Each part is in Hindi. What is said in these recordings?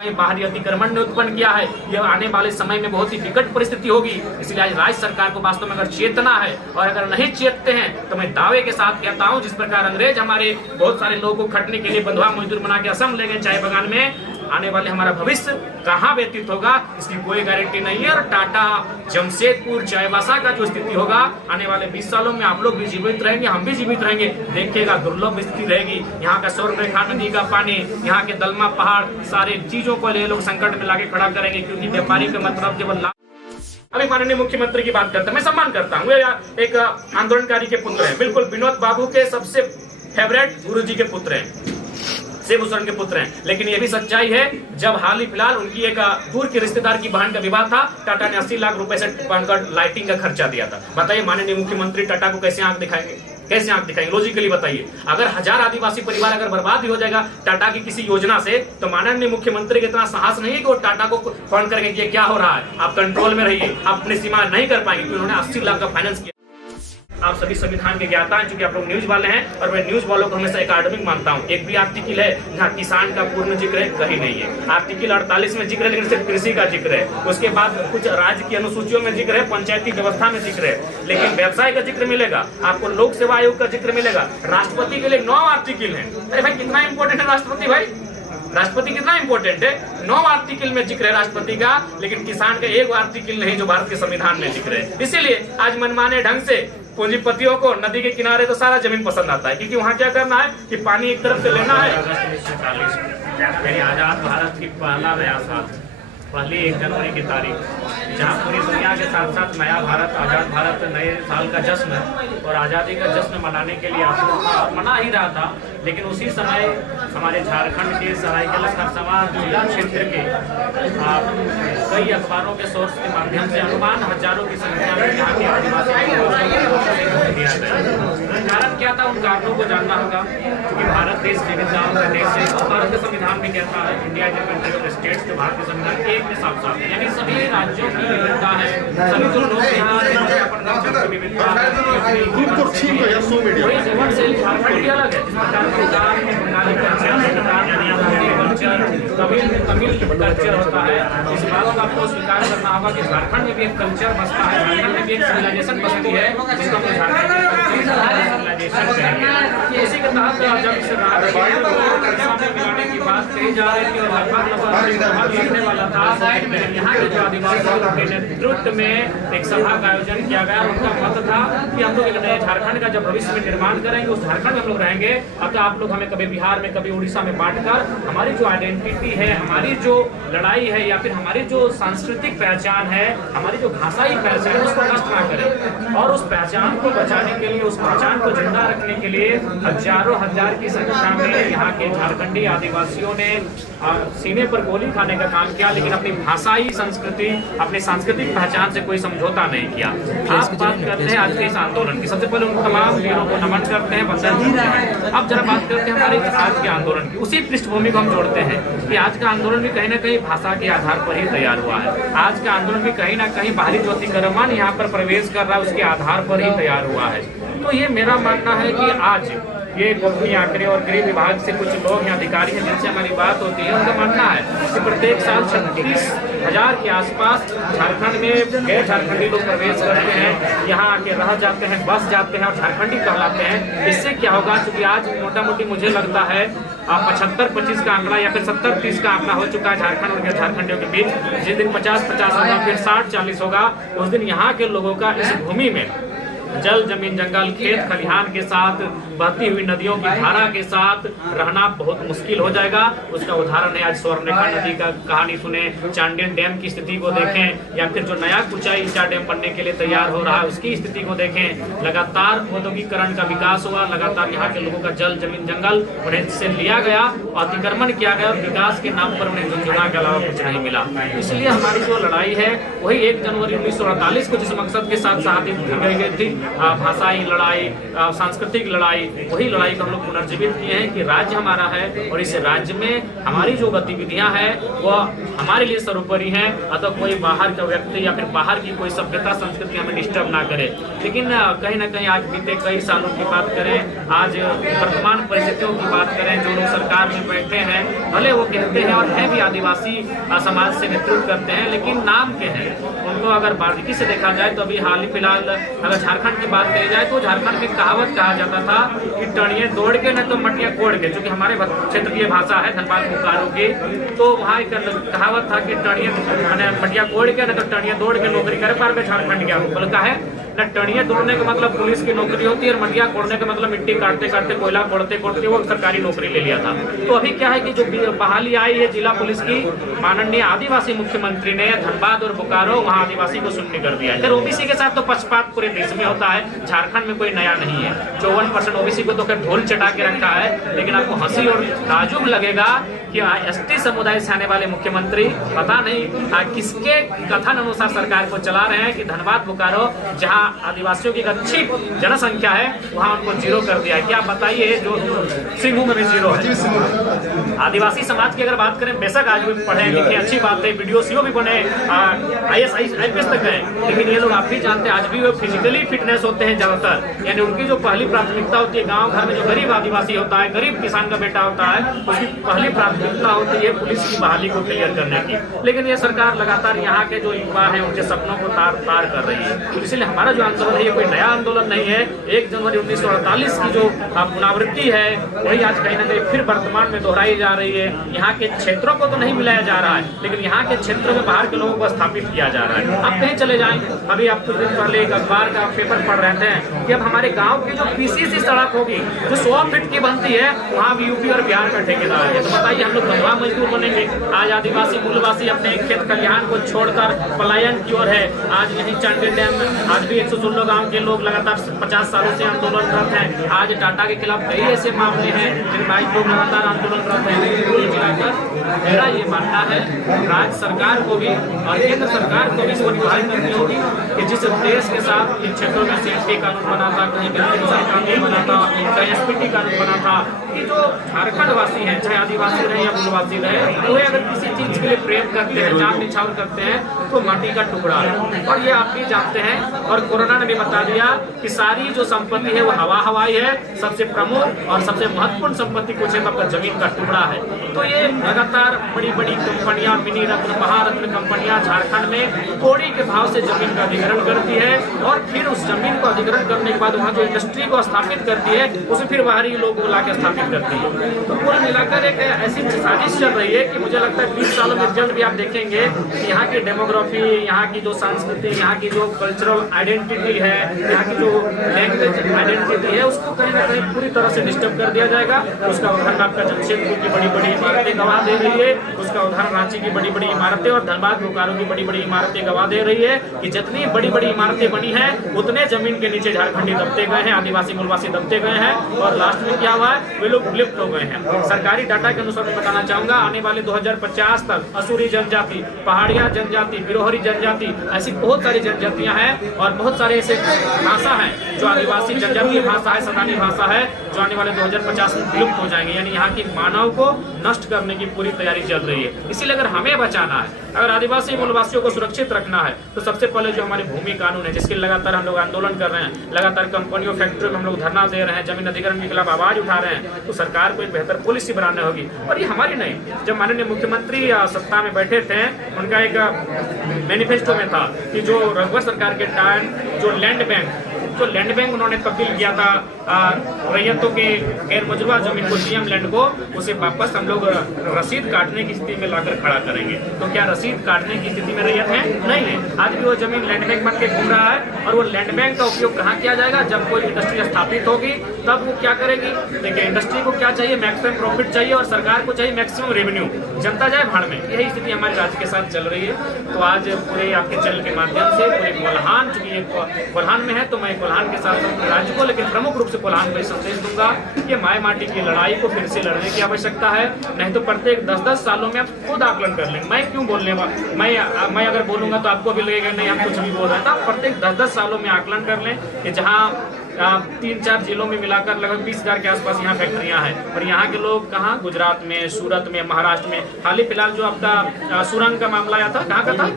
बाहरी अतिक्रमण ने उत्पन्न किया है। यह आने वाले समय में बहुत ही विकट परिस्थिति होगी। इसलिए आज राज्य सरकार को वास्तव में अगर चेतना है और अगर नहीं चेतते हैं तो मैं दावे के साथ कहता हूं, जिस प्रकार अंग्रेज हमारे बहुत सारे लोगों को खटने के लिए बंधुआ मजदूर बना के असम ले गए चाय बागान में, आने वाले हमारा भविष्य कहां व्यतीत होगा इसकी कोई गारंटी नहीं है। और टाटा, जमशेदपुर, चाईबासा का जो स्थिति होगा आने वाले 20 सालों में आप लोग भी जीवित रहेंगे, हम भी जीवित रहेंगे, देखिएगा दुर्लभ स्थिति रहेगी। यहाँ का स्वर्णरेखा नदी का पानी, यहाँ के दलमा पहाड़, सारे चीजों को ये लोग संकट में लाके खड़ा करेंगे, क्योंकि व्यापारी का मतलब केवल अभी माननीय मुख्यमंत्री की बात करते हैं, मैं सम्मान करता हूँ, एक आंदोलनकारी के पुत्र हैं, बिल्कुल विनोद बाबू के सबसे फेवरेट गुरुजी के पुत्र हैं, शिवभूषण के पुत्र हैं। लेकिन ये भी सच्चाई है, जब हाल ही फिलहाल उनकी एक दूर के रिश्तेदार की बहन का विवाह था, टाटा ने 80 लाख रुपए से लाइटिंग का खर्चा दिया था। बताइए माननीय मुख्यमंत्री टाटा को कैसे आंख दिखाएंगे, कैसे आंख दिखाएंगे? लॉजिकली बताइए। अगर 1000 आदिवासी परिवार अगर बर्बाद भी हो जाएगा टाटा की किसी योजना से, तो माननीय मुख्यमंत्री के इतना साहस नहीं है कि वो टाटा को फोन करके कि क्या हो रहा है, आप कंट्रोल में रहिए, आप अपनी सीमा नहीं कर पाएंगे, क्योंकि उन्होंने 80 लाख का फाइनेंस किया। आप सभी संविधान के ज्ञाता हैं, क्योंकि आप लोग न्यूज वाले हैं और मैं न्यूज वालों को हमेशा एकेडमिक मानता हूं। एक भी आर्टिकल है जहां किसान का पूर्ण जिक्र है, कहीं नहीं है। आर्टिकल 48 में जिक्र है, लेकिन सिर्फ कृषि का जिक्र है। उसके बाद कुछ राज्य की अनुसूचियों में जिक्र है, पंचायती व्यवस्था में जिक्र है, लेकिन व्यवसाय का जिक्र मिलेगा आपको, लोक सेवा आयोग का जिक्र मिलेगा। राष्ट्रपति के लिए 9 आर्टिकल है। अरे भाई कितना इंपॉर्टेंट है राष्ट्रपति, भाई राष्ट्रपति कितना इंपॉर्टेंट है? 9 आर्टिकल में जिक्र है राष्ट्रपति का, लेकिन किसान का 1 आर्टिकल नहीं जो भारत के संविधान में जिक्र है। इसीलिए आज मनमाने ढंग से पूंजीपतियों को नदी के किनारे तो सारा जमीन पसंद आता है, क्योंकि वहाँ क्या करना है कि पानी एक तरफ से लेना है। आजाद भारत की पहला नया साल, पहली 1 जनवरी की तारीख, जहाँ पूरी दुनिया के साथ साथ नया भारत, आजाद भारत, नए साल का जश्न और आज़ादी का जश्न मनाने के लिए आप लोग मना ही रहा था। लेकिन उसी समय हमारे झारखंड के सरायकेला खरसावां जिला क्षेत्र के कई अखबारों के सोर्स के माध्यम से अनुमान हजारों की संख्या में यहाँ के आदिवासी दिया गया। कारण क्या था, उन कारणों को जानना होगा, क्योंकि भारत देश विविधताओं का देश है। भारत के संविधान में कहता है India is a country of states, तो भारत के संविधान एक में साफ साफ है, यानी सभी राज्यों की विविधता है, सभी जो लोग यहाँ विविधता है, झारखंड की अलग है। तमिल कल्चर होता है, इस बात को आपको स्वीकार करना होगा कि झारखंड में भी एक कल्चर बसता है, झारखंड में भी एक सिविलाइजेशन बसती है, जिसको हम झारखंड सिविलाइजेशन कहेंगे। इसी के तहत जब इस मिलाने की बात कही जा रही थी और लगभग लगने वाला था, यहाँ के जो आदिवासियों के नेतृत्व में एक सभा का आयोजन किया गया। उनका मत था कि हम लोग एक नए झारखंड का जब भविष्य में निर्माण करेंगे, उस झारखंड में हम लोग रहेंगे। अब तो आप लोग हमें कभी बिहार में, कभी उड़ीसा में बांटकर हमारी जो आइडेंटिटी है, हमारी जो लड़ाई है, या फिर हमारी जो सांस्कृतिक पहचान है, हमारी जो भाषाई पहचान है, उसको नष्ट ना करें। और उस पहचान को बचाने के लिए, उस पहचान को जिंदा रखने के लिए हजारों हजार की संख्या में यहाँ के झारखंडी आदिवासियों ने सीने पर गोली खाने का काम किया, लेकिन अपनी भाषाई संस्कृति, अपनी सांस्कृतिक पहचान से कोई समझौता नहीं किया। आप बात करते हैं आज के इस आंदोलन की, सबसे पहले उन तमाम वीरों को नमन करते हैं, वंदन करते हैं। अब जरा बात करते हैं हमारे आज के आंदोलन की, उसी पृष्ठभूमि को हम जोड़ते हैं कि आज का आंदोलन भी कहीं ना कहीं भाषा के आधार पर ही तैयार हुआ है। आज का आंदोलन भी कहीं ना कहीं बाहरी जो अतिक्रमण यहाँ पर प्रवेश कर रहा है उसके आधार पर ही तैयार हुआ है। तो ये मेरा मानना है कि आज ये गोपनीय आंकड़े और गृह विभाग से कुछ लोग यहाँ अधिकारी हैं जिनसे हमारी बात होती है, उनका मानना है कि प्रत्येक साल 36,000 के आसपास झारखंड में गैर झारखंडी लोग प्रवेश करते हैं, यहाँ आके रह जाते हैं, बस जाते हैं और झारखंडी कहलाते हैं। इससे क्या होगा, क्योंकि आज मोटा मोटी मुझे लगता है 75-25 का आंकड़ा या फिर 70-30 का आंकड़ा हो चुका है झारखंड और झारखंडियों के बीच। जिस दिन 50-50 होगा, फिर 60-40 होगा, उस दिन यहाँ के लोगों का इस भूमि में जल, जमीन, जंगल, खेत खलिहान के साथ, बहती हुई नदियों की धारा के साथ रहना बहुत मुश्किल हो जाएगा। उसका उदाहरण है आज स्वर्णरेखा नदी का कहानी सुने, चांडिल डैम की स्थिति को देखें, या फिर जो नया कुचाई ईचा डैम बनने के लिए तैयार हो रहा है उसकी स्थिति को देखें। लगातार औद्योगिकरण का विकास हुआ, लगातार यहाँ के लोगों का जल, जमीन, जंगल उन्हें से लिया गया, अतिक्रमण किया गया, विकास के नाम पर उन्हें झुंझुना के अलावा कुछ नहीं मिला। इसलिए हमारी जो लड़ाई है वही 1 जनवरी 1948 को जिस मकसद के साथ शहादत दी गई थी, भाषाई लड़ाई, सांस्कृतिक लड़ाई, वही लड़ाई को हम लोग पुनर्जीवित किए हैं कि राज्य हमारा है और इस राज्य में हमारी जो गतिविधियां हैं वह हमारे लिए सर्वोपरि हैं, अतः कोई बाहर का व्यक्ति या फिर बाहर की कोई सभ्यता संस्कृति हमें डिस्टर्ब ना करे। लेकिन कहीं ना कहीं आज बीते कई सालों की बात करें, आज वर्तमान परिस्थितियों की बात करें, जो लोग सरकार में बैठे हैं भले वो कहते हैं और है भी आदिवासी समाज से नेतृत्व करते हैं, लेकिन नाम के हैं। उनको अगर बारीकी से देखा जाए तो अभी हाल ही फिलहाल अगर झारखंड की बात करी जाए तो झारखंड में कहावत कहा जाता था कि टणिये दौड़ के न तो मटिया कोड़ के, जो कि हमारे क्षेत्र की भाषा है धनबाद बोकारो की, तो वहाँ एक कहावत था कि टणिये मटिया कोड़ के न तो टणिये दौड़ के नौकरी करे पर में झारखंड क्या बोलता है न, टणिये दौड़ने का मतलब पुलिस की नौकरी होती है और मटिया कोड़ने का मतलब मिट्टी काटते काटते कोयला कोड़ते कोड़ते वो सरकारी नौकरी ले लिया था। तो अभी क्या है कि जो बहाली आई है जिला पुलिस की, माननीय आदिवासी मुख्यमंत्री ने धनबाद और बोकारो वहाँ आदिवासी को शून्य कर दिया है। ओबीसी के साथ तो पक्षपात पूरे देश में होता है, झारखंड में कोई नया नहीं है। 54% ओबीसी को तो खैर ढोल चटा के रखा है, लेकिन आपको हंसी और ताजुब लगेगा कि एसटी समुदाय से आने वाले मुख्यमंत्री पता नहीं किसके कथन अनुसार सरकार को चला रहे हैं कि धनबाद बोकारो जहां आदिवासियों की अच्छी जनसंख्या है वहां उनको जीरो कर दिया है। क्या बताइए, जो सिंहभूम में भी जीरो है। आदिवासी समाज की अगर बात करें, बेशक आज भी पढ़े लिखे अच्छी बात है, वीडियो सीओ भी बने, IAS IPS तक गए, लेकिन ये लोग आप भी जानते हैं आज भी वो फिजिकली फिटनेस होते हैं ज्यादातर। यानी उनकी जो पहली प्राथमिकता होती है गाँव घर में जो गरीब आदिवासी होता है, गरीब किसान का बेटा होता है, उसकी पहली प्राथमिकता होती है पुलिस की बहाली को क्लियर करने की। लेकिन ये सरकार लगातार यहाँ के जो युवा है उनके सपनों को तार तार कर रही है। तो इसलिए हमारा जो आंदोलन है ये कोई नया आंदोलन नहीं है। 1 जनवरी 1948 की जो पुनरावृत्ति है वही आज कहीं ना कहीं फिर वर्तमान में दोहराई जा रही है। यहाँ के क्षेत्रों को तो नहीं मिलाया जा रहा है, लेकिन यहाँ के क्षेत्रों में बाहर के लोगों को स्थापित किया जा रहा है। आप कहीं चले जाएं, अभी आप कुछ दिन पहले एक अखबार का पेपर पढ़ रहे थे कि अब हमारे गाँव की जो PCC सड़क होगी जो 100 फीट की बनती है वहाँ भी यूपी और बिहार का ठेकेदार है। तो बताइए हम लोग बंधुआ मजदूर बनेंगे। आज आदिवासी मूलवासी अपने खेत खलिहान को छोड़कर पलायन की ओर है। आज यही चांडी डैम आज भी 116 गांव के लोग लगातार 50 सालों से आंदोलनरत हैं। आज टाटा के खिलाफ कई ऐसे मामले हैं जिन 22 लोग लगातार आंदोलनरत हैं। मेरा ये मानना है राज्य सरकार को भी और केंद्र सरकार को भी इसको निभानी करनी होगी कि जिस देश के साथ इन क्षेत्रों में CST कानून बना था, कहीं कानून बना था, कहीं SPT कानून बना था, कि जो झारखंड वासी हैं चाहे आदिवासी रहे या मूलवासी रहे, वो अगर किसी चीज के लिए प्रेम करते हैं, जान निछावर करते हैं तो माटी का टुकड़ा है। और ये आप भी जानते हैं और कोरोना ने भी बता दिया कि सारी जो संपत्ति है वो हवाई है। सबसे प्रमुख और सबसे महत्वपूर्ण संपत्ति कुछ है आपका जमीन का टुकड़ा है। तो ये लगातार बड़ी बड़ी कंपनियां, मिनी रत्न, महारत्न कंपनियां झारखंड में कौड़ी के भाव से जमीन का अधिग्रहण करती है और फिर उस जमीन को अधिग्रहण करने के बाद वहाँ जो इंडस्ट्री को स्थापित करती है उसे फिर बाहरी लोग ला के स्थापित करती है। तो कुल मिलाकर एक ऐसी साजिश चल रही है कि मुझे लगता है 20 सालों में जल्द भी आप देखेंगे कि यहाँ की डेमोग्राफी, यहाँ की जो संस्कृति, यहाँ की जो कल्चरल आइडेंटिटी है, यहाँ की जो लैंग्वेज आइडेंटिटी है उसको कहीं ना कहीं पूरी तरह से डिस्टर्ब कर दिया जाएगा। उसका उदाहरण आपका जमशेदपुर की बड़ी बड़ी इमारतें गवाह दे रही है, उसका उदाहरण रांची की बड़ी बड़ी इमारतें और धनबाद बोकारो की बड़ी बड़ी इमारतें गवाह दे रही है कि जितनी बड़ी बड़ी इमारतें बनी है उतने जमीन के नीचे झारखंडी दबते गए हैं, आदिवासी मूलवासी दबते गए हैं और लास्ट में क्या हुआ है, वे लोग विलुप्त हो गए हैं। सरकारी डाटा के अनुसार मैं बताना चाहूंगा आने वाले 2050 तक असुरी जनजाति, पहाड़िया जनजाति, बिरोहरी जनजाति, ऐसी बहुत सारी जनजातियां हैं और बहुत सारे ऐसे भाषा हैं जो आदिवासी जनजातीय भाषा है, सदानी भाषा है, जो आने वाले 2050 में विलुप्त हो जाएंगे। यानी यहाँ की मानव को नष्ट करने की पूरी तैयारी चल रही है। इसीलिए अगर हमें बचाना है, अगर आदिवासी मूलवासियों को सुरक्षित रखना है तो सबसे पहले जो हमारे भूमि कानून है जिसके लगातार हम लोग आंदोलन कर रहे हैं, लगातार कंपनियों फैक्ट्रियों में हम लोग धरना दे रहे हैं, जमीन अधिग्रहण के खिलाफ आवाज उठा रहे हैं, तो सरकार को एक बेहतर पॉलिसी बनानी होगी। और ये हमारी नहीं, जब माननीय मुख्यमंत्री सत्ता में बैठे थे उनका एक मैनिफेस्टो में था कि जो रघुवर सरकार के टाइम जो लैंड बैंक उन्होंने तब्दील किया था रैयतों के गैर मजरूआ जमीन को, सीएम लैंड को, उसे वापस हम लोग रसीद काटने की स्थिति में लाकर खड़ा करेंगे। तो क्या रसीद काटने की स्थिति में रैयत है? नहीं है। आज भी वो जमीन लैंड बैंक बन के घूम रहा है और वो लैंड बैंक का उपयोग कहाँ किया जाएगा? जब कोई इंडस्ट्री स्थापित होगी तब वो क्या करेगी? देखिए इंडस्ट्री को क्या चाहिए? मैक्सिमम प्रॉफिट चाहिए और सरकार को चाहिए मैक्सिमम रेवेन्यू, जनता जाए भाड़ में। यही स्थिति हमारे राज्य के साथ चल रही है। तो आज पूरे आपके चैनल के माध्यम से पूरे कोल्हान, चूंकि कोल्हान में है तो मैं कोल्हान के साथ साथ राज्य को, लेकिन प्रमुख रूप से कोल्हान को संदेश दूंगा कि माय माटी की लड़ाई को फिर से लड़ने की आवश्यकता है। नहीं तो प्रत्येक 10-10 सालों में आप खुद आकलन कर लेंगे। मैं क्यों बोलने वाला, मैं अगर बोलूंगा तो आपको भी लगेगा नहीं हम कुछ भी बोल रहे हैं। तो प्रत्येक 10-10 सालों में आकलन कर लें कि जहाँ 3-4 जिलों में मिलाकर लगभग 20,000 के आसपास यहाँ फैक्ट्रियाँ हैं, और यहाँ के लोग कहाँ, गुजरात में, सूरत में, महाराष्ट्र में। हाल ही फिलहाल जो आपका सुरंग का मामला आया था, कहाँ का था?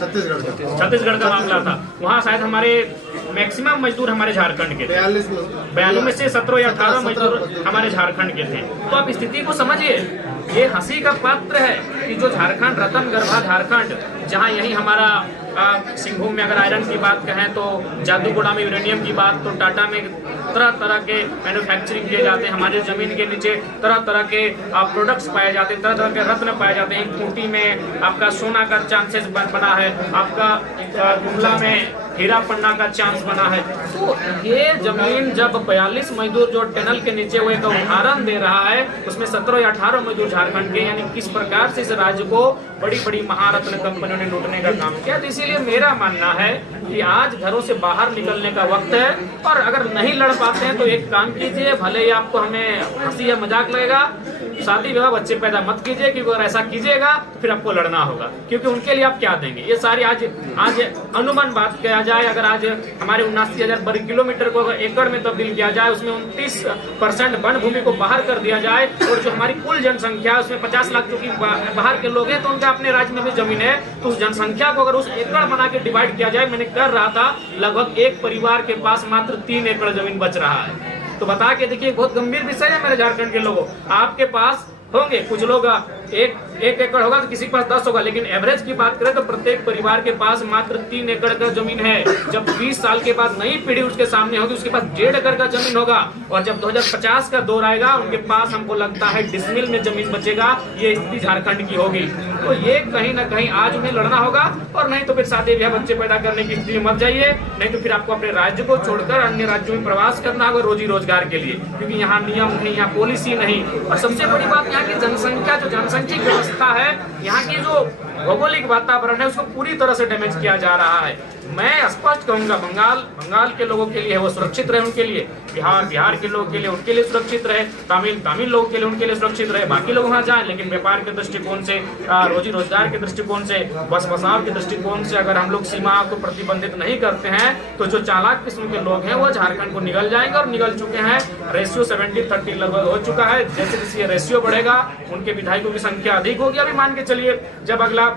छत्तीसगढ़ का मामला था। वहाँ शायद हमारे मैक्सिमम मजदूर हमारे झारखंड के थे, 42 में से 17 या 18 मजदूर हमारे झारखंड के थे। तो आप स्थिति को समझिए, ये हंसी का पात्र है कि जो झारखंड, रतन गर्भा झारखंड, जहाँ यही हमारा सिंहभूम में अगर आयरन की बात कहें तो जादूगोड़ा में यूरेनियम की बात, तो टाटा में तरह तरह के मैन्युफैक्चरिंग किए जाते हैं। हमारे जमीन के नीचे तरह तरह के प्रोडक्ट्स पाए जाते हैं, तरह तरह के रत्न पाए जाते हैं। खूंटी में आपका सोना का चांसेस बना है, आपका गुमला में हीरा पन्ना का चांस बना है। तो ये जमीन जब 42 मजदूर जो टनल के नीचे वो एक उदाहरण दे रहा है, उसमें 17 या 18 मजदूर झारखंड के, यानी किस प्रकार से इस राज्य को बड़ी बड़ी महारत्न कंपनियों ने लूटने का काम किया। तो इसीलिए मेरा मानना है कि आज घरों से बाहर निकलने का वक्त है, और अगर नहीं लड़ पाते हैं तो एक काम कीजिए, भले ही आपको हमें हंसी या मजाक लगेगा, शादी विवाह बच्चे पैदा मत कीजिए, क्योंकि अगर ऐसा कीजिएगा तो फिर आपको लड़ना होगा, क्योंकि उनके लिए आप क्या देंगे। ये सारी आज अनुमान बात किया जाए, अगर आज हमारे 79,000 वर्ग किलोमीटर को अगर एकड़ में तब्दील किया जाए, उसमें 29% वन भूमि को बाहर कर दिया जाए, और जो हमारी कुल जनसंख्या उसमें 50 लाख चूंकि बाहर के लोग हैं, तो उनका अपने राज्य में भी जमीन है, तो उस जनसंख्या को अगर उस एकड़ बना के डिवाइड किया जाए, मैंने कर रहा था, लगभग एक परिवार के पास मात्र 3 एकड़ जमीन बच रहा है। तो बता के देखिए, बहुत गंभीर विषय है मेरे झारखंड के लोगों। आपके पास होंगे कुछ लोग एक एकड़ होगा तो किसी के पास 10 होगा, लेकिन एवरेज की बात करें तो प्रत्येक परिवार के पास मात्र 3 एकड़ का जमीन है। जब 20 साल के बाद नई पीढ़ी उसके सामने होगी, उसके पास 1.5 एकड़ का जमीन होगा, और जब 2050 का दौर आएगा, उनके पास हमको लगता है डिसमिल में जमीन बचेगा। ये स्थिति झारखंड की होगी। तो ये कहीं ना कहीं आज उन्हें लड़ना होगा, और नहीं तो फिर शादी ब्याह बच्चे पैदा करने की स्थिति में मत जाइए। नहीं तो फिर आपको अपने राज्य को छोड़कर अन्य राज्यों में प्रवास करना होगा रोजी रोजगार के लिए, क्योंकि यहाँ नियम नहीं, यहाँ पॉलिसी नहीं। और सबसे बड़ी बात, यहाँ की जनसंख्या, जो जनसंख्यिक व्यवस्था है, यहाँ की जो भौगोलिक वातावरण है, उसको पूरी तरह से डैमेज किया जा रहा है। मैं स्पष्ट कहूंगा, बंगाल के लोगों के लिए वो सुरक्षित रहे, उनके लिए, बिहार के लोगों के लिए उनके लिए सुरक्षित रहे, तमिल लोगों के लिए उनके लिए सुरक्षित रहे, बाकी लोग वहाँ जाएं। लेकिन व्यापार के दृष्टिकोण से, रोजी रोजगार के दृष्टिकोण से, बस बसाव के दृष्टिकोण से अगर हम लोग सीमा को प्रतिबंधित नहीं करते हैं, तो जो चालाक किस्म के लोग हैं वो झारखंड को निगल जाएंगे, और निगल चुके हैं। रेशियो 70-30 लगभग हो चुका है। जैसे जैसे ये रेशियो बढ़ेगा, उनके विधायकों की संख्या अधिक होगी। अभी मान के चलिए, जब अगला,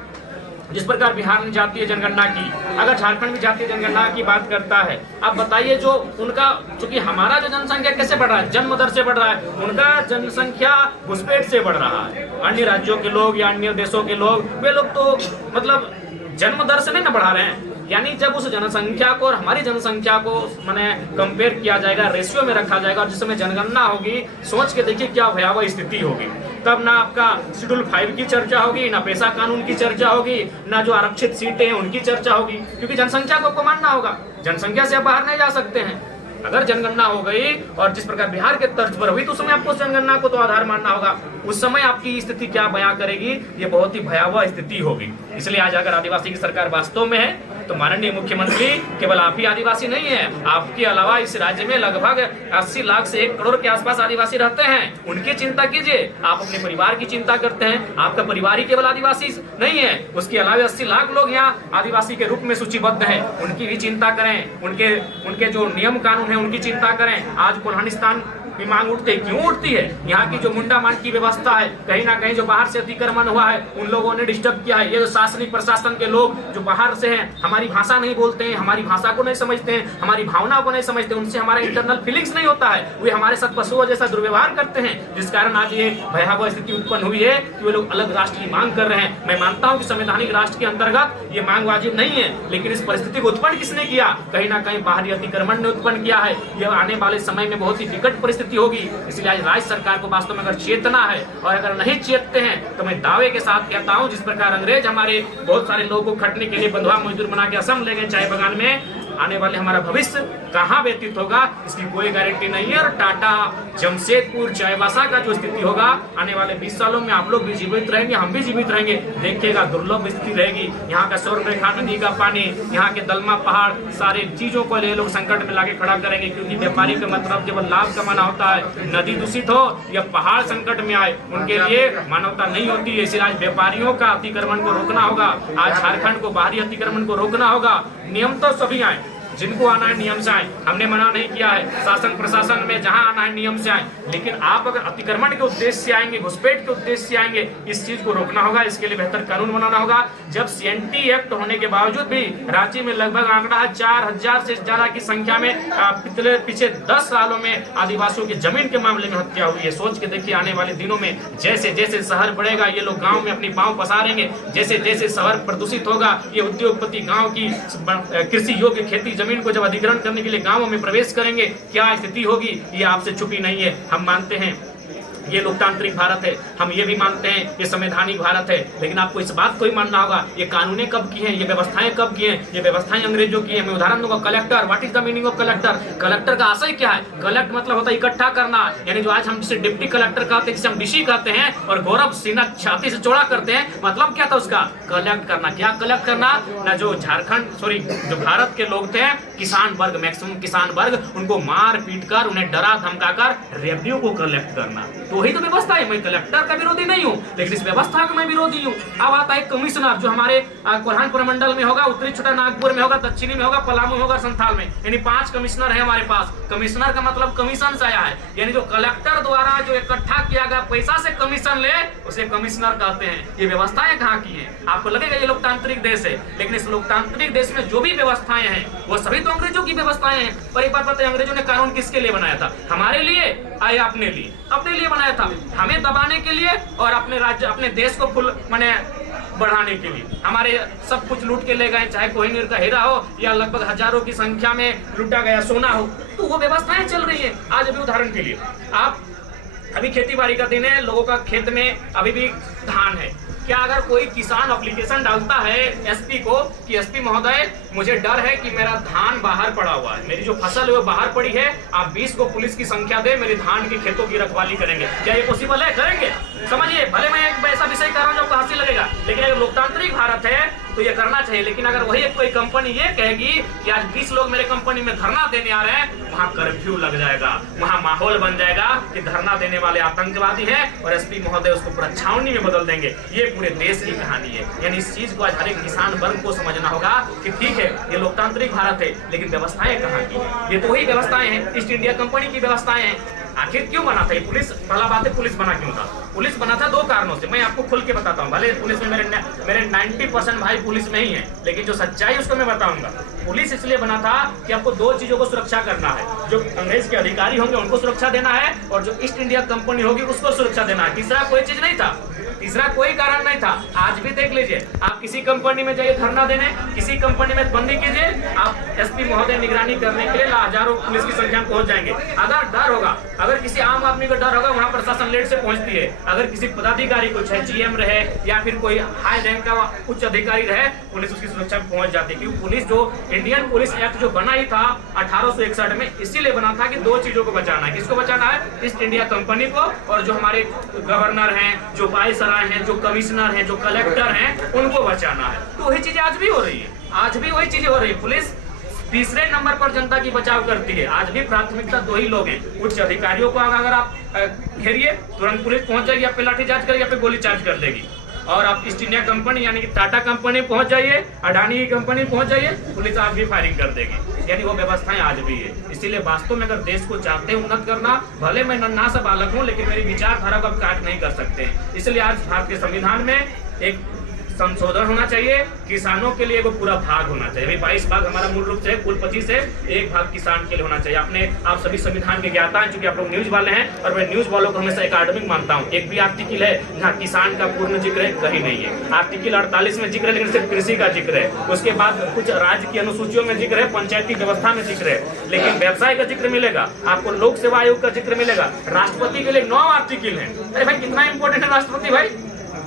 जिस प्रकार बिहार में जातीय जनगणना की, अगर झारखंड में जातीय जनगणना की बात करता है, आप बताइए, जो उनका, चूंकि हमारा जो जनसंख्या कैसे बढ़ रहा है, जन्म दर से बढ़ रहा है, उनका जनसंख्या घुसपैठ से बढ़ रहा है। अन्य राज्यों के लोग या अन्य देशों के लोग, वे लोग तो मतलब जन्म दर से नहीं ना बढ़ा रहे हैं। यानी जब उस जनसंख्या को और हमारी जनसंख्या को मैंने कंपेयर किया जाएगा, रेशियो में रखा जाएगा, और जिस समय जनगणना होगी, सोच के देखिए क्या भयावह स्थिति होगी। तब ना आपका शेड्यूल 5 की चर्चा होगी, ना पैसा कानून की चर्चा होगी, ना जो आरक्षित सीटें हैं उनकी चर्चा होगी, क्योंकि जनसंख्या को आपको मानना होगा। जनसंख्या से आप बाहर नहीं जा सकते हैं। अगर जनगणना हो गई और जिस प्रकार बिहार के तर्ज पर हुई, तो उस समय आपको जनगणना को तो आधार मानना होगा। उस समय आपकी स्थिति क्या बयां करेगी, ये बहुत ही भयावह स्थिति होगी। इसलिए आज अगर आदिवासी की सरकार वास्तव में है, तो माननीय मुख्यमंत्री, केवल आप ही आदिवासी नहीं है, आपके अलावा इस राज्य में लगभग 80 लाख से 1 करोड़ के आसपास आदिवासी रहते हैं। उनकी चिंता कीजिए। आप अपने परिवार की चिंता करते हैं, आपका परिवार ही केवल आदिवासी नहीं है, उसके अलावा 80 लाख लोग यहाँ आदिवासी के रूप में सूचीबद्ध हैं, उनकी भी चिंता करें। उनके जो नियम कानून है उनकी चिंता करें। आज कोल्हानिस्तान की मांग क्यों उठती है? यहाँ की जो मुंडा मान की व्यवस्था है, कहीं ना कहीं जो बाहर से अतिक्रमण हुआ है, उन लोगों ने डिस्टर्ब किया है। ये जो शासनिक प्रशासन के लोग जो बाहर से हैं, हमारी भाषा नहीं बोलते हैं, हमारी भाषा को नहीं समझते हैं, हमारी भावनाओं को नहीं समझते, उनसे हमारा इंटरनल फीलिंग्स नहीं होता है, वे हमारे साथ पशुओं जैसा दुर्व्यवहार करते हैं, जिस कारण आज ये भयावह स्थिति उत्पन्न हुई है कि वे लोग अलग राष्ट्र की मांग कर रहे हैं। मैं मानता हूँ कि संवैधानिक राष्ट्र के अंतर्गत ये मांग वाजिब नहीं है, लेकिन इस परिस्थिति को उत्पन्न किसने किया? कहीं ना कहीं बाहरी अतिक्रमण ने उत्पन्न किया है। यह आने वाले समय में बहुत ही विकट परिस्थिति होगी। इसलिए आज राज्य सरकार को वास्तव में अगर चेतना है, और अगर नहीं चेतते हैं, तो मैं दावे के साथ कहता हूं, जिस प्रकार अंग्रेज हमारे बहुत सारे लोगों को खटने के लिए बंधुआ मजदूर बना के असम ले गए चाय बगान में, आने वाले हमारा भविष्य कहाँ व्यतीत होगा इसकी कोई गारंटी नहीं है। और टाटा, जमशेदपुर, चाईबासा का जो स्थिति होगा आने वाले 20 सालों में आप लोग भी जीवित रहेंगे, हम भी जीवित रहेंगे, देखिएगा दुर्लभ स्थिति रहेगी। यहाँ का स्वर्ग रेखा नदी का पानी, यहाँ के दलमा पहाड़, सारे चीजों को ये लोग संकट में लाके खड़ा करेंगे, क्योंकि व्यापारी का मतलब जब लाभ कमाना होता है, नदी दूषित हो या पहाड़ संकट में आए, उनके लिए मानवता नहीं होती है। इसलिए आज व्यापारियों का अतिक्रमण को रोकना होगा, आज झारखंड को बाहरी अतिक्रमण को रोकना होगा। नियम तो सभी आए, जिनको आना है नियम से आए, हमने मना नहीं किया है। शासन प्रशासन में जहां आना है नियम से आए, लेकिन आप अगर अतिक्रमण के उद्देश्य से आएंगे, घुसपैठ के उद्देश्य से आएंगे, इस चीज को रोकना होगा। इसके लिए बेहतर कानून बनाना होगा। जब सीएनटी एक्ट होने के बावजूद भी रांची में लगभग आंकड़ा है 4000 से ज्यादा की संख्या में पिछले 10 सालों में आदिवासियों की जमीन के मामले में हत्या हुई है। सोच के देखिए आने वाले दिनों में जैसे जैसे शहर बढ़ेगा, ये लोग गाँव में अपनी पांव पसारेंगे, जैसे जैसे शहर प्रदूषित होगा, ये उद्योगपति गाँव की कृषि योग्य खेती जमीन को जब अधिग्रहण करने के लिए गांवों में प्रवेश करेंगे, क्या स्थिति होगी ये आपसे छुपी नहीं है। हम मानते हैं ये लोकतांत्रिक भारत है, हम ये भी मानते हैं ये संवैधानिक भारत है, लेकिन आपको इस बात को ही मानना होगा ये कानूनें कब की हैं, ये व्यवस्थाएं कब की हैं। ये व्यवस्थाएं अंग्रेजों की है। मैं उदाहरण दूंगा, collector, what is the meaning of collector? Collector का आशय क्या है? कलेक्ट मतलब होता है इकट्ठा करना, यानी जो आज हम जिसे डिप्टी कलेक्टर कहते हैं, जिसे हम डीसी कहते हैं, और गौरव सिन्हा छाती से चौड़ा करते हैं, मतलब क्या था उसका? कलेक्ट करना। क्या कलेक्ट करना? ना जो जो भारत के लोग थे, किसान वर्ग, मैक्सिमम किसान वर्ग, उनको मार पीट कर, उन्हें डरा धमका कर रेवेन्यू को कलेक्ट करना। तो वही तो व्यवस्था है। मैं कलेक्टर का विरोधी नहीं हूँ, लेकिन इस व्यवस्था का मैं विरोधी हूँ। अब आता है कमिश्नर, जो हमारे कोल्हान प्रमंडल में होगा, उत्तरी छोटा नागपुर में होगा, दक्षिणी में होगा, पलामू में होगा, संथाल में, यानी 5 कमिश्नर है हमारे पास। कमिश्नर का मतलब कमीशन से आया है, यानी जो कलेक्टर द्वारा जो इकट्ठा किया गया पैसा से कमीशन ले, उसे कमिश्नर कहते हैं। ये व्यवस्थाएं कहाँ की है? आपको लगेगा ये लोकतांत्रिक देश है, लेकिन इस लोकतांत्रिक देश में जो भी व्यवस्थाएं हैं वो सभी तो अंग्रेजों की व्यवस्थाएं हैं। पर एक बात पता है, अंग्रेजों ने कानून किसके लिए बनाया था? हमारे लिए या अपने लिए? अपने लिए बनाया था, हमें दबाने के लिए और अपने राज्य, अपने देश को फुल माने बढ़ाने के लिए। हमारे सब कुछ लूट के ले गए, चाहे कोहिनूर का हीरा हो या लगभग हजारों की संख्या में लूटा गया सोना हो, तो वो व्यवस्थाएं चल रही है। आज अभी उदाहरण के लिए, आप अभी खेती बाड़ी का दिन है, लोगों का खेत में अभी भी धान है। क्या अगर कोई किसान एप्लीकेशन डालता है एसपी को कि एसपी महोदय मुझे डर है कि मेरा धान बाहर पड़ा हुआ है, मेरी जो फसल है वो बाहर पड़ी है, आप 20 को पुलिस की संख्या दे, मेरे धान के खेतों की रखवाली करेंगे, क्या ये पॉसिबल है? करेंगे? समझिए, भले मैं एक ऐसा विषय कर रहा हूँ जो आपको हंसी लगेगा, लेकिन अगर लोकतांत्रिक भारत है तो ये करना चाहिए। लेकिन अगर वही कोई कंपनी ये कहेगी कि आज 20 लोग मेरे कंपनी में धरना देने आ रहे हैं, वहाँ कर्फ्यू लग जाएगा, वहाँ माहौल बन जाएगा कि धरना देने वाले आतंकवादी हैं और एसपी महोदय उसको पूरा छावनी में बदल देंगे। ये पूरे देश की कहानी है। यानी इस चीज को आज हर एक किसान वर्ग को समझना होगा कि ठीक है ये लोकतांत्रिक भारत है, लेकिन व्यवस्थाएं कहाँ की है? ये तो वही व्यवस्थाएं हैं, ईस्ट इंडिया कंपनी की व्यवस्थाएं हैं। आखिर क्यों बना था ये पुलिस? पहला बात है, पुलिस बना क्यों था? पुलिस बना था 2 कारणों से, मैं आपको खुल के बताता हूँ। भले पुलिस में मेरे 90% भाई पुलिस में ही है, लेकिन जो सच्चाई उसको मैं बताऊंगा। पुलिस इसलिए बना था कि आपको 2 चीजों को सुरक्षा करना है, जो अंग्रेज के अधिकारी होंगे उनको सुरक्षा देना है, और जो ईस्ट इंडिया कंपनी होगी उसको सुरक्षा देना है। तीसरा कोई चीज नहीं था, तीसरा कोई कारण नहीं था। आज भी देख लीजिए, आप किसी कंपनी में जाइए धरना देने, किसी कंपनी में बंदी कीजिए, आप एसपी महोदय निगरानी करने के लिए हजारों पुलिस की संख्या में पहुंच जाएंगे। अगर डर होगा, अगर किसी आम आदमी को डर होगा, वहाँ प्रशासन लेट से पहुंचती है। अगर किसी पदाधिकारी को, चाहे जीएम रहे या फिर कोई हाई रैंक का उच्च अधिकारी रहे, पुलिस उसकी सुरक्षा में पहुंच जाती है। क्योंकि पुलिस जो इंडियन पुलिस एक्ट जो बना ही था 1861 में, इसीलिए बना था कि 2 चीजों को बचाना है। किसको बचाना है? ईस्ट इंडिया कंपनी को, और जो हमारे गवर्नर हैं, जो वाइसराय हैं, जो कमिश्नर हैं, जो कलेक्टर हैं, उनको बचाना है। तो वही चीजें आज भी हो रही है, आज भी वही चीजें हो रही है। पुलिस तीसरे नंबर पर जनता की बचाव करती है। आज भी प्राथमिकता 2 ही लोग हैं, उच्च अधिकारियों को अगर आप घेरिए, तुरंत पुलिस पहुंच जाएगी, आप पे लाठीचार्ज करेगी, आप पे गोली चार्ज कर देगी। और आप ईस्ट इंडिया कंपनी यानी कि टाटा कंपनी पहुंच जाइए, अडानी की कंपनी पहुंच जाइए, पुलिस आप भी फायरिंग कर देगी। यानी वो व्यवस्थाएं आज भी है। इसीलिए वास्तव में अगर देश को चाहते हैं उन्नत करना, भले मैं नन्हा सा बालक हूँ, लेकिन मेरी विचारधारा को आप काट नहीं कर सकते हैं। इसलिए आज भारत के संविधान में एक संशोधन होना चाहिए, किसानों के लिए वो पूरा भाग होना चाहिए। भाई 22 भाग हमारा मूल रूप से कुल 25 है, 1 भाग किसान के लिए होना चाहिए। आप सभी संविधान के ज्ञाता हैं, चूंकि आप लोग न्यूज वाले हैं, और मैं न्यूज वालों को हमेशा एकेडमिक मानता हूँ। एक भी आर्टिकल है जहाँ किसान का पूर्ण जिक्र है, कहीं नहीं है। आर्टिकल 48 में जिक्र है, लेकिन सिर्फ कृषि का जिक्र है। उसके बाद कुछ राज्य की अनुसूचियों में जिक्र है, पंचायती व्यवस्था में जिक्र है, लेकिन व्यवसाय का जिक्र मिलेगा आपको, लोक सेवा आयोग का जिक्र मिलेगा, राष्ट्रपति के लिए 9 आर्टिकल है। अरे भाई कितना इंपॉर्टेंट है राष्ट्रपति भाई?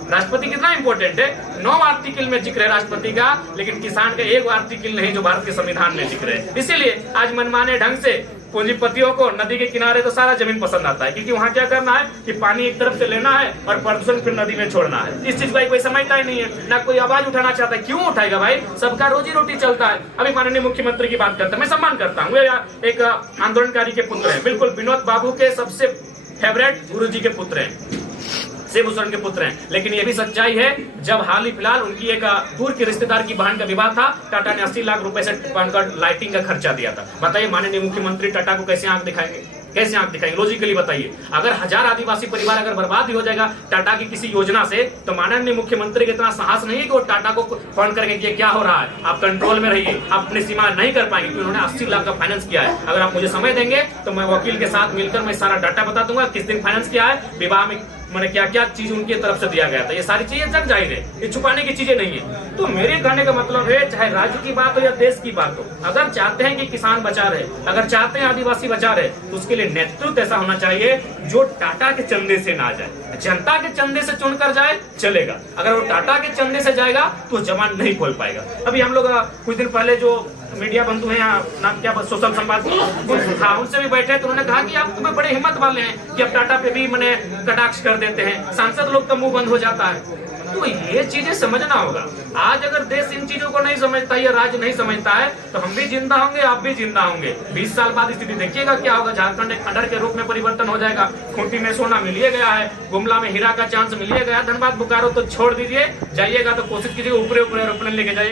राष्ट्रपति कितना इंपॉर्टेंट है, 9 आर्टिकल में जिक्र है राष्ट्रपति का, लेकिन किसान का 1 आर्टिकल नहीं जो भारत के संविधान में जिक्र है। इसीलिए आज मनमाने ढंग से पूंजीपतियों को नदी के किनारे तो सारा जमीन पसंद आता है, क्योंकि वहां क्या करना है कि पानी एक तरफ से लेना है और प्रदूषण फिर नदी में छोड़ना है। इस चीज को कोई समझता ही नहीं है, ना कोई आवाज उठाना चाहता है। क्यों उठाएगा भाई, सबका रोजी रोटी चलता है। अभी माननीय मुख्यमंत्री की बात करते हैं, मैं सम्मान करता हूँ, एक आंदोलनकारी के पुत्र है, बिल्कुल विनोद बाबू के सबसे फेवरेट गुरुजी के पुत्र हैं, शिवभूषण के पुत्र हैं। लेकिन ये भी सच्चाई है, जब हाल ही फिलहाल उनकी एक दूर के रिश्तेदार की बहन का विवाह था, टाटा ने 80 लाख रुपए से बनकर लाइटिंग का खर्चा दिया था। बताइए माननीय मुख्यमंत्री टाटा को कैसे आंख दिखाएंगे, कैसे आंख दिखाएंगे? लॉजिकली बताइए। अगर 1000 आदिवासी परिवार अगर बर्बाद ही हो जाएगा टाटा की किसी योजना से, तो माननीय मुख्यमंत्री के इतना साहस नहीं है कि वो टाटा को फोन करके कि क्या हो रहा है, आप कंट्रोल में रहिए, आप अपनी सीमा नहीं कर पाएंगे, क्योंकि उन्होंने 80 लाख का फाइनेंस किया है। अगर आप मुझे समय देंगे तो मैं वकील के साथ मिलकर मैं सारा डाटा बता दूंगा, किस दिन फाइनेंस किया है, विवाह में मैंने क्या क्या चीज उनकी तरफ से दिया गया था। ये सारी चीजें जग जाहिर है, ये छुपाने की चीजें नहीं है। तो मेरे कहने का मतलब है, चाहे राज्य की बात हो या देश की बात हो, अगर चाहते हैं कि किसान बचा रहे, अगर चाहते हैं आदिवासी बचा रहे, तो उसके लिए नेतृत्व ऐसा होना चाहिए जो टाटा के चंदे से ना जाए, जनता के चंदे से चुनकर जाए चलेगा। अगर वो टाटा के चंदे से जाएगा तो जबान नहीं खोल पाएगा। अभी हम लोग कुछ दिन पहले जो मीडिया बंधु हैं, नाम क्या सोशल संवाद हाँ, उनसे भी बैठे तो उन्होंने कहा कि आप तुम्हें बड़े हिम्मत वाले हैं कि अब टाटा पे भी मैंने कटाक्ष कर देते हैं, सांसद लोग का मुंह बंद हो जाता है। तो ये चीजें समझना होगा। आज अगर देश इन चीजों को नहीं समझता, ये राज्य नहीं समझता है, तो हम भी जिंदा होंगे, आप भी जिंदा होंगे। 20 साल बाद स्थिति देखिएगा क्या होगा। झारखंड एक खंडर के रूप में परिवर्तन हो जाएगा। खूंटी में सोना मिलिए गया है, गुमला में हीरा का चांस मिलिए गया, धनबाद बोकारो तो छोड़ दीजिए, जाइएगा तो कोशिश कीजिएगा ऊपरे ऊपरे एरोप्लेन लेके जाइए।